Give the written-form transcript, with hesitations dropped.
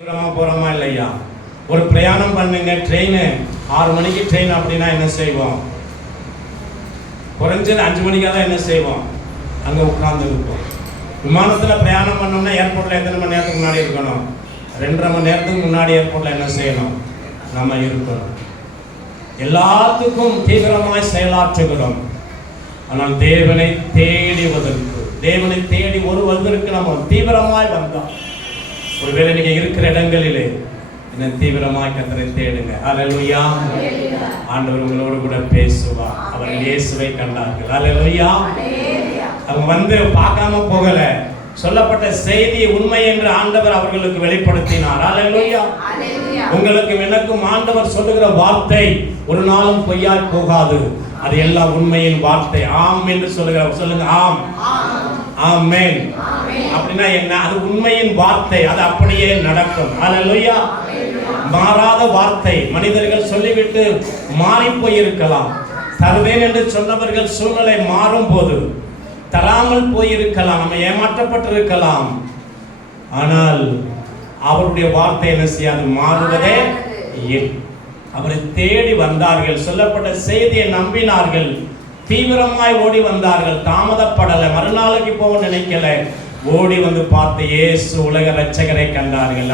போறோமா இல்லையா? ஒரு பிரயாணம் பண்ணுங்க, ட்ரெயின் 6 மணிக்கு ட்ரெயின் அப்படின்னா என்ன செய்வோம்? குறைஞ்சது 5 மணிக்காக தான் என்ன செய்வோம்? அங்கே உட்கார்ந்து இருப்போம். விமானத்தில் பிரயாணம் பண்ணோம்னா ஏர்போர்ட்டில் எத்தனை மணி நேரத்துக்கு முன்னாடி இருக்கணும்? 2.5 மணி நேரத்துக்கு முன்னாடி ஏர்போர்ட்டில் என்ன செய்யணும்? நம்ம இருக்கணும். எல்லாத்துக்கும் தீவிரமாய் செயலாற்றுகிறோம். ஆனால் தேவனை தேடுவதற்கு, தேவனை தேடி ஒருவருக்கு நம்ம தீவிரமாய் வந்தோம். ஒருவேளை நீங்க இருக்கிற இடங்களிலே என்ன தீவிரமாய் கர்த்தரை தேடுங்க. அல்லேலூயா. ஆண்டவர் உங்களோடு கூட பேசுவார். அவர் இயேசுவை கண்டார்கள். அல்லேலூயா. அவங்க வந்து பார்க்காம போகல, சொல்லப்பட்ட செய்தி உண்மை என்று ஆண்டவர் அவர்களுக்கு வெளிப்படுத்தினார். அல்லேலூயா. உங்களுக்கு எனக்கும் ஆண்டவர் சொல்லுகிற வார்த்தை ஒரு நாளும் பொய்யாய் போகாது. அது எல்லாம் உண்மையின் வார்த்தை. ஆம் என்று சொல்லுங்க. ஆம், ஆமென். அப்படின்னா என்ன? அது உண்மையின் வார்த்தை, அது அப்படியே நடக்கும். அல்லேலூயா. மாறாத வார்த்தை. மனிதர்கள் சொல்லிவிட்டு மாறி போயிருக்கலாம். தருவேன் என்று சொன்னவர்கள் சூழ்நிலை மாறும் போது தராமல் போயிருக்கலாம், நம்ம ஏமாற்றப்பட்டிருக்கலாம். ஆனால் அவருடைய வார்த்தை என்ன செய்யாது? மாறுவதே இல்லை. அவரை தேடி வந்தார்கள், சொல்லப்பட்ட செய்தியை நம்பினார்கள், தீவிரமாய் ஓடி வந்தார்கள், தாமதப்படலை, மறுநாளைக்கு போக நினைக்கல, ஓடி வந்து பார்த்து இயேசு உலக இரட்சகரை கண்டார்கள்.